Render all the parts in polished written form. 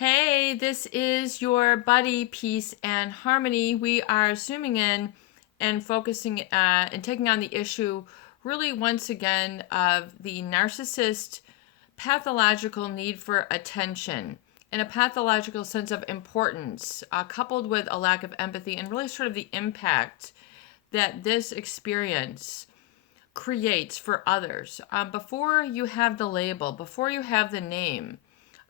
Hey, this is your buddy, Peace and Harmony. We are zooming in and focusing and taking on the issue, really, once again, of the narcissist pathological need for attention and a pathological sense of importance, coupled with a lack of empathy, and really sort of the impact that this experience creates for others. Before you have the label, before you have the name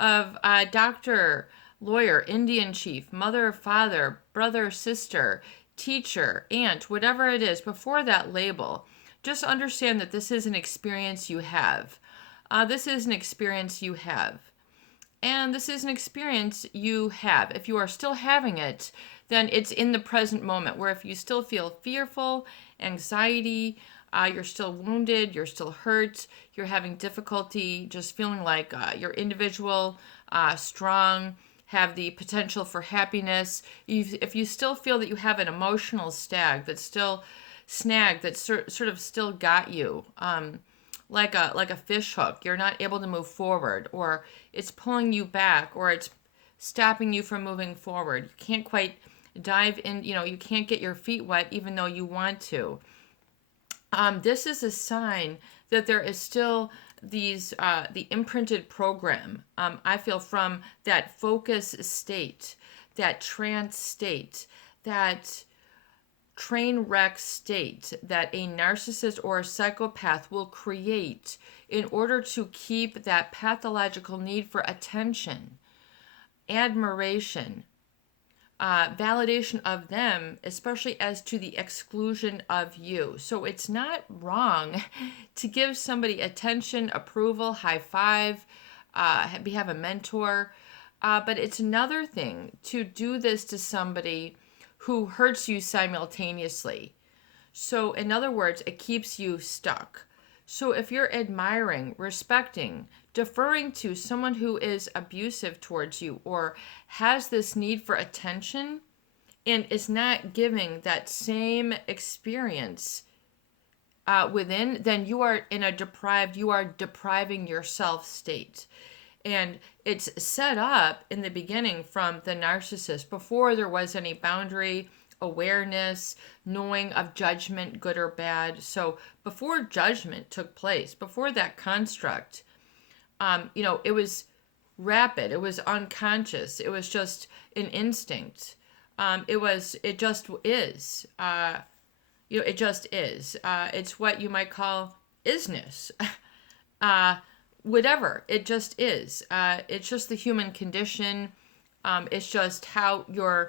of doctor, lawyer, Indian chief, mother, father, brother, sister, teacher, aunt, whatever it is, before that label, just understand that this is an experience you have. This is an experience you have. And this is an experience you have. If you are still having it, then it's in the present moment, where if you still feel fearful, anxiety, you're still wounded, you're still hurt, you're having difficulty just feeling like you're individual, strong, have the potential for happiness. If you still feel that you have an emotional snag that sort of still got you, like a fish hook, you're not able to move forward, or it's pulling you back, or it's stopping you from moving forward. You can't quite dive in, you can't get your feet wet even though you want to. This is a sign that there is still the imprinted program, I feel, from that focus state, that trance state, that train wreck state that a narcissist or a psychopath will create in order to keep that pathological need for attention, admiration, validation of them, especially as to the exclusion of you. So it's not wrong to give somebody attention, approval, high five, have a mentor, but it's another thing to do this to somebody who hurts you simultaneously. So in other words, it keeps you stuck. So if you're admiring, respecting, deferring to someone who is abusive towards you or has this need for attention and is not giving that same experience within, then you are depriving yourself state. And it's set up in the beginning from the narcissist before there was any boundary, awareness, knowing of judgment, good or bad. So before judgment took place, before that construct, it was rapid, it was unconscious, it was just an instinct. It just is. It just is. It's what you might call isness. Whatever, it just is. It's just the human condition. It's just how the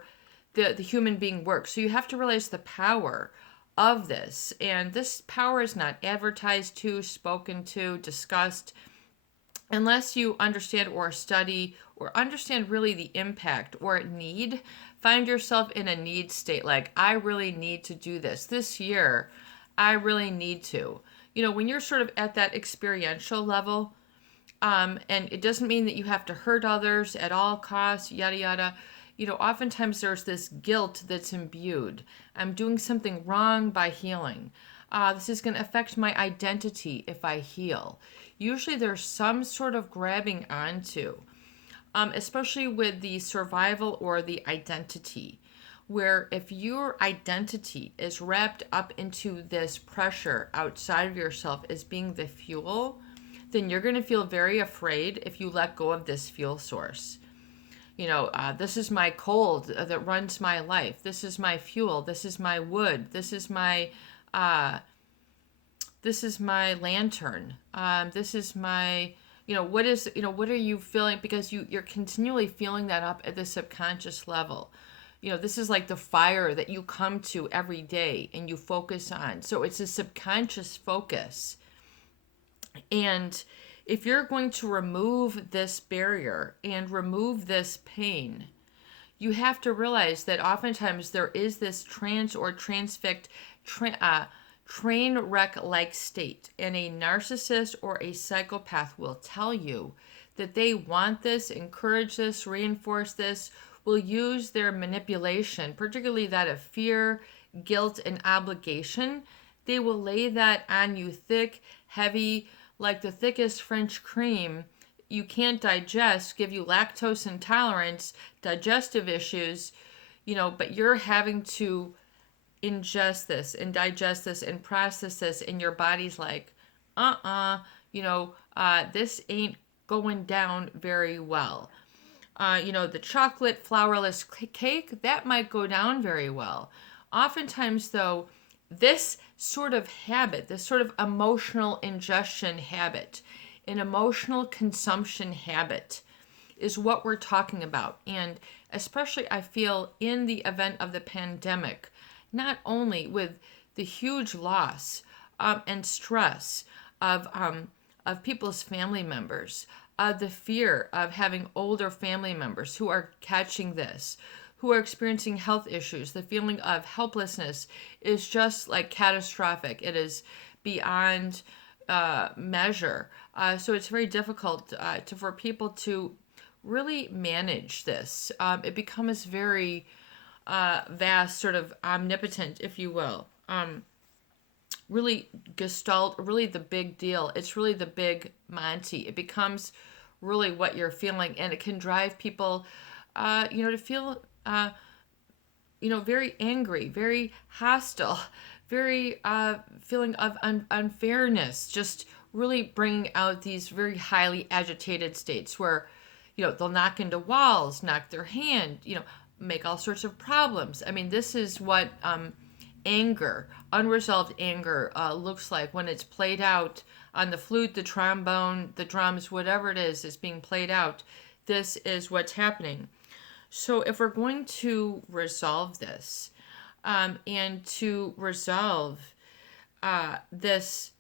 human being works. So you have to realize the power of this. And this power is not advertised to, spoken to, discussed, unless you understand or study or understand really the impact or need. Find yourself in a need state, like, I really need to do this year. I really need to. When you're sort of at that experiential level, and it doesn't mean that you have to hurt others at all costs, yada yada. Oftentimes there's this guilt that's imbued. I'm doing something wrong by healing. This is going to affect my identity if I heal. Usually there's some sort of grabbing onto, especially with the survival or the identity, where if your identity is wrapped up into this pressure outside of yourself as being the fuel, then you're going to feel very afraid if you let go of this fuel source. This is my cold that runs my life. This is my fuel. This is my wood. This is my lantern. This is my, what are you feeling? Because you're continually feeling that up at the subconscious level. This is like the fire that you come to every day and you focus on. So it's a subconscious focus. And if you're going to remove this barrier and remove this pain, you have to realize that oftentimes there is this trance or transfixed train wreck-like state. And a narcissist or a psychopath will tell you that they want this, encourage this, reinforce this, will use their manipulation, particularly that of fear, guilt, and obligation. They will lay that on you thick, heavy, like the thickest French cream, you can't digest, give you lactose intolerance, digestive issues, but you're having to ingest this and digest this and process this, and your body's like, this ain't going down very well. The chocolate flourless cake, that might go down very well. Oftentimes, though, this sort of habit, this sort of emotional ingestion habit, an emotional consumption habit, is what we're talking about. And especially, I feel, in the event of the pandemic, not only with the huge loss and stress of people's family members, the fear of having older family members who are catching this, who are experiencing health issues, the feeling of helplessness is just like catastrophic. It is beyond measure. So it's very difficult for people to really manage this. It becomes very vast, sort of omnipotent, if you will. Really gestalt, really the big deal. It's really the big Monty. It becomes really what you're feeling, and it can drive people, to feel, very angry, very hostile, very feeling of unfairness, just really bringing out these very highly agitated states where, they'll knock into walls, knock their hand, make all sorts of problems. I mean, this is what anger, unresolved anger, looks like when it's played out on the flute, the trombone, the drums, whatever it is being played out. This is what's happening. So if we're going to resolve this, and to resolve this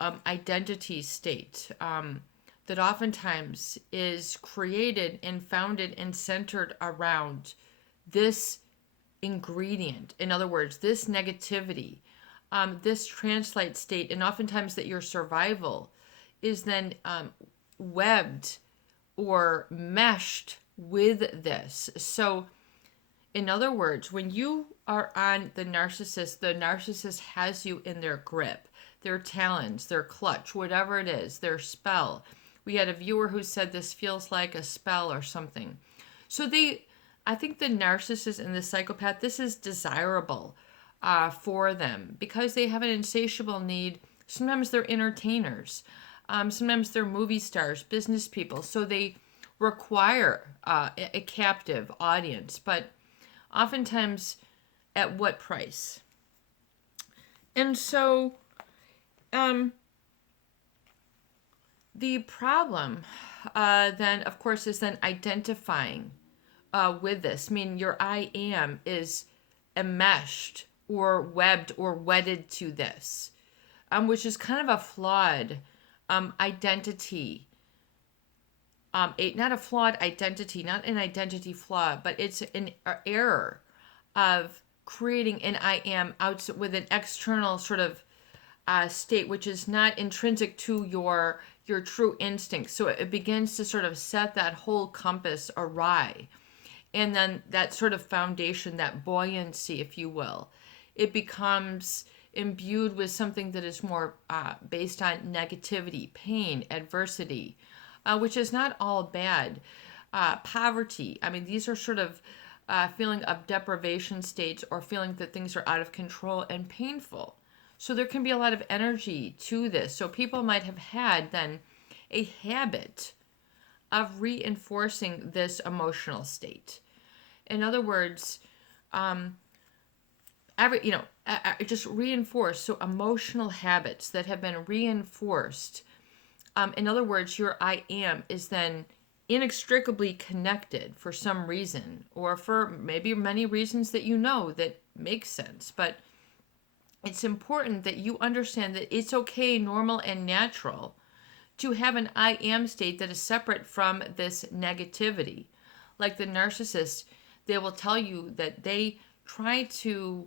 identity state that oftentimes is created and founded and centered around this ingredient, in other words, this negativity, this trance-like state, and oftentimes that your survival is then webbed or meshed with this. So, in other words, when you are on the narcissist has you in their grip, their talons, their clutch, whatever it is, their spell. We had a viewer who said this feels like a spell or something. So I think the narcissist and the psychopath, this is desirable for them because they have an insatiable need. Sometimes they're entertainers. Sometimes they're movie stars, business people. So they require a captive audience, but oftentimes at what price? And so the problem then, of course, is then identifying with this. I mean, your I am is enmeshed or webbed or wedded to this, which is kind of a flawed identity. Not a flawed identity, not an identity flaw, but it's an error of creating an I am out with an external sort of state, which is not intrinsic to your true instinct. So it begins to sort of set that whole compass awry. And then that sort of foundation, that buoyancy, if you will, it becomes imbued with something that is more based on negativity, pain, adversity, which is not all bad. Poverty, I mean, these are sort of feeling of deprivation states or feeling that things are out of control and painful. So there can be a lot of energy to this. So people might have had then a habit of reinforcing this emotional state. In other words, just reinforce. So emotional habits that have been reinforced. In other words, your I am is then inextricably connected for some reason, or for maybe many reasons that that make sense. But it's important that you understand that it's okay, normal, and natural to have an I am state that is separate from this negativity. Like the narcissist, they will tell you that they try to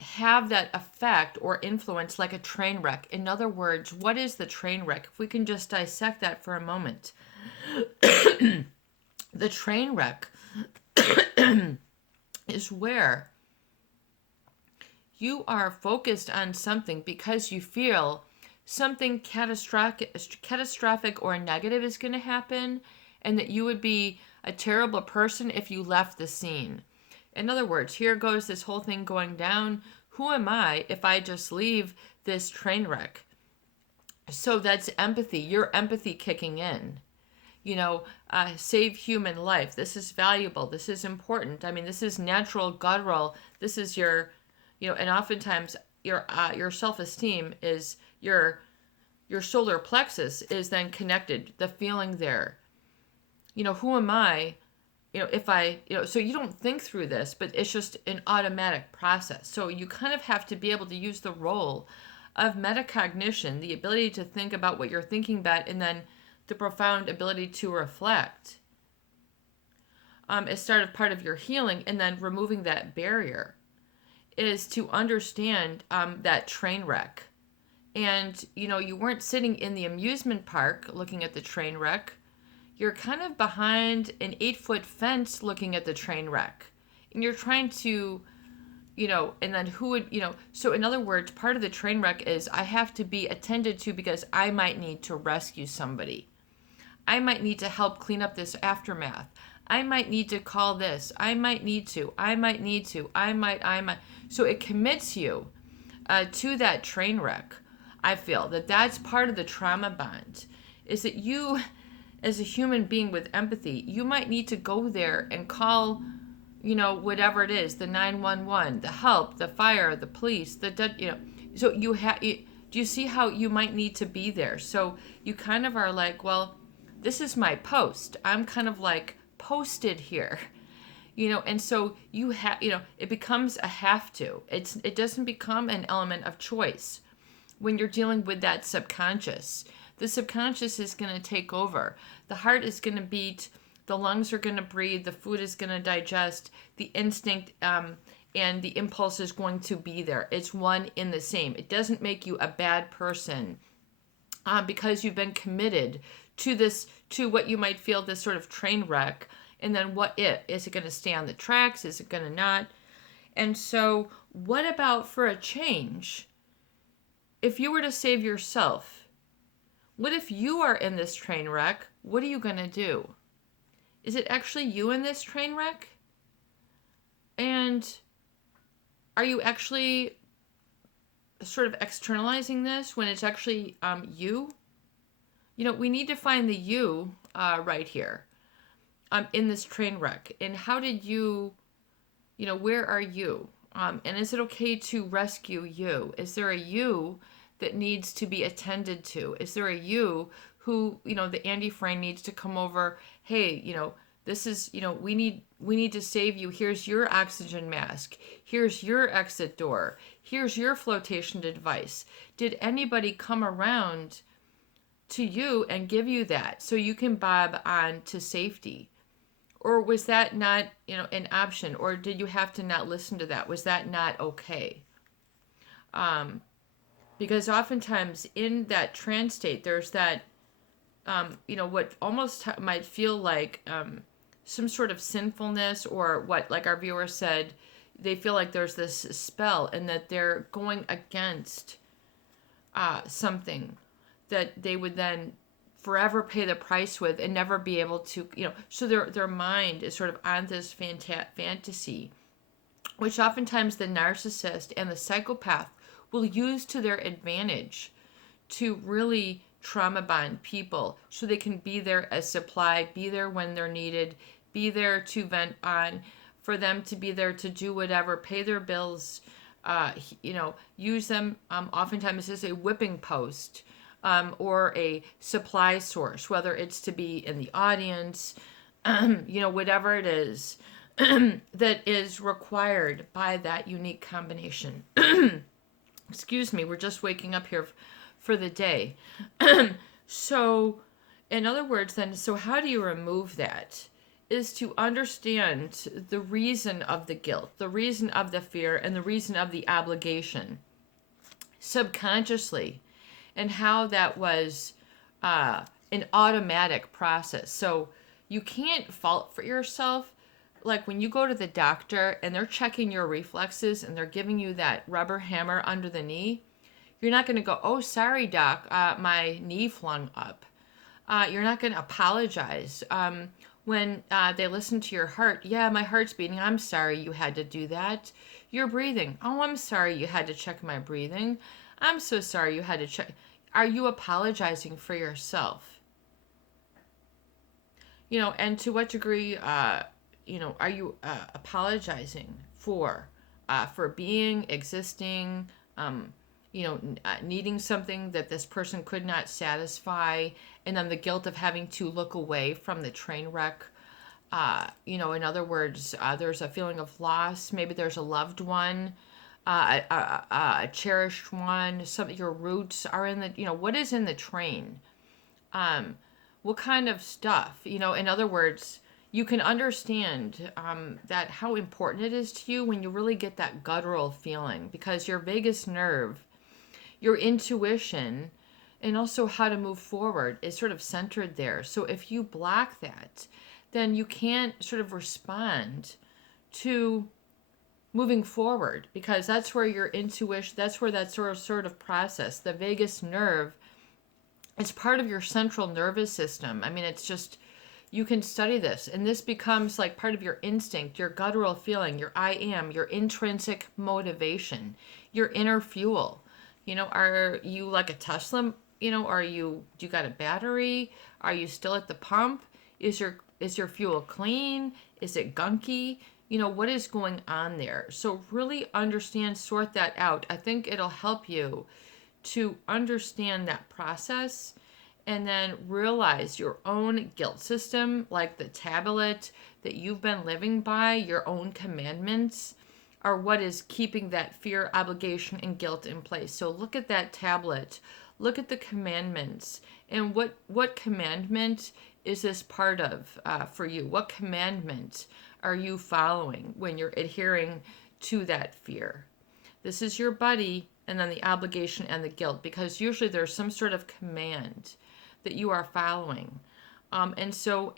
have that effect or influence like a train wreck. In other words, what is the train wreck? If we can just dissect that for a moment. The train wreck is where you are focused on something because you feel something catastrophic or negative is going to happen, and that you would be a terrible person if you left the scene. In other words, here goes this whole thing going down. Who am I if I just leave this train wreck? So that's empathy, your empathy kicking in. Save human life. This is valuable. This is important. I mean, this is natural, guttural. This is your, and oftentimes your self-esteem is your solar plexus is then connected. The feeling there. Who am I? If I, so you don't think through this, but it's just an automatic process. So you kind of have to be able to use the role of metacognition, the ability to think about what you're thinking about, and then the profound ability to reflect as part of your healing, and then removing that barrier is to understand that train wreck. And, you weren't sitting in the amusement park looking at the train wreck. You're kind of behind an 8-foot fence looking at the train wreck. And you're trying to, and then who would, so in other words, part of the train wreck is I have to be attended to because I might need to rescue somebody. I might need to help clean up this aftermath. I might need to call this. I might. So it commits you to that train wreck. I feel that that's part of the trauma bond, is that you, as a human being with empathy, you might need to go there and call, whatever it is, the 911, the help, the fire, the police, so do you see how you might need to be there? So you kind of are like, well, this is my post. I'm kind of like posted here, and so you have, it becomes a have to. It doesn't become an element of choice when you're dealing with that subconscious. The subconscious is going to take over. The heart is going to beat. The lungs are going to breathe. The food is going to digest. The instinct and the impulse is going to be there. It's one in the same. It doesn't make you a bad person because you've been committed to what you might feel this sort of train wreck. And then is it going to stay on the tracks? Is it going to not? And so what about for a change? If you were to save yourself, what if you are in this train wreck? What are you going to do? Is it actually you in this train wreck? And are you actually sort of externalizing this when it's actually you? We need to find the you right here in this train wreck. And how did you, where are you? And is it okay to rescue you? Is there a you that needs to be attended to? Is there a you who, the Andy Frame needs to come over? Hey, this is, we need to save you. Here's your oxygen mask. Here's your exit door. Here's your flotation device. Did anybody come around to you and give you that so you can bob on to safety? Or was that not, an option? Or did you have to not listen to that? Was that not okay? Because oftentimes in that trance state, there's that, what almost might feel like some sort of sinfulness, or what, like our viewer said, they feel like there's this spell and that they're going against something that they would then forever pay the price with and never be able to, so their mind is sort of on this fantasy, which oftentimes the narcissist and the psychopath will use to their advantage to really trauma bond people so they can be there as supply, be there when they're needed, be there to vent on, for them to be there to do whatever, pay their bills, use them oftentimes as a whipping post, or a supply source, whether it's to be in the audience, whatever it is that is required by that unique combination. Excuse me, we're just waking up here for the day. So, in other words, then, so how do you remove that? Is to understand the reason of the guilt, the reason of the fear, and the reason of the obligation subconsciously, and how that was an automatic process. So you can't fault for yourself. Like when you go to the doctor and they're checking your reflexes and they're giving you that rubber hammer under the knee, You're not going to go, oh, sorry, doc, my knee flung up. You're not going to apologize. When they listen to your heart, yeah, my heart's beating. I'm sorry you had to do that. You're breathing. Oh, I'm sorry you had to check my breathing. I'm so sorry you had to check. Are you apologizing for yourself? And to what degree, are you apologizing for being, existing, needing something that this person could not satisfy, and then the guilt of having to look away from the train wreck. In other words, there's a feeling of loss. Maybe there's a loved one, a cherished one. Some your roots are in the. What is in the train? What kind of stuff? In other words, you can understand that how important it is to you when you really get that guttural feeling, because your vagus nerve, your intuition, and also how to move forward is sort of centered there. So if you block that, then you can't sort of respond to moving forward, because that's where your intuition, that's where that sort of process, the vagus nerve, it's part of your central nervous system. I mean, it's just, you can study this, and this becomes like part of your instinct, your guttural feeling, your I am, your intrinsic motivation, your inner fuel. Are you like a Tesla? Do you got a battery? Are you still at the pump? Is your fuel clean? Is it gunky? What is going on there? So really understand, sort that out. I think it'll help you to understand that process, and then realize your own guilt system, like the tablet that you've been living by, your own commandments, are what is keeping that fear, obligation, and guilt in place. So look at that tablet, look at the commandments, and what commandment is this part of for you? What commandment are you following when you're adhering to that fear? This is your buddy, and then the obligation and the guilt, because usually there's some sort of command that you are following. And so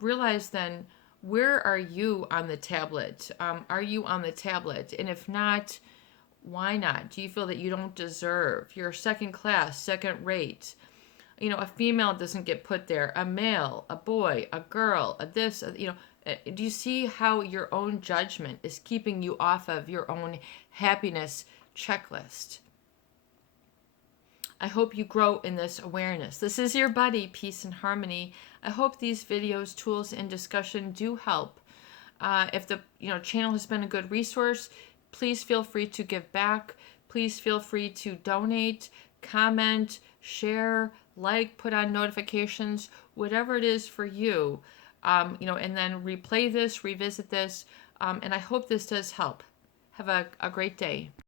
realize then, where are you on the tablet? Are you on the tablet? And if not, why not? Do you feel that you don't deserve? You're second class, second rate. A female doesn't get put there. A male, a boy, a girl, a this, do you see how your own judgment is keeping you off of your own happiness checklist? I hope you grow in this awareness. This is your buddy, Peace and Harmony. I hope these videos, tools, and discussion do help. If the channel has been a good resource, please feel free to give back. Please feel free to donate, comment, share, like, put on notifications, whatever it is for you. And then replay this, revisit this, and I hope this does help. Have a great day.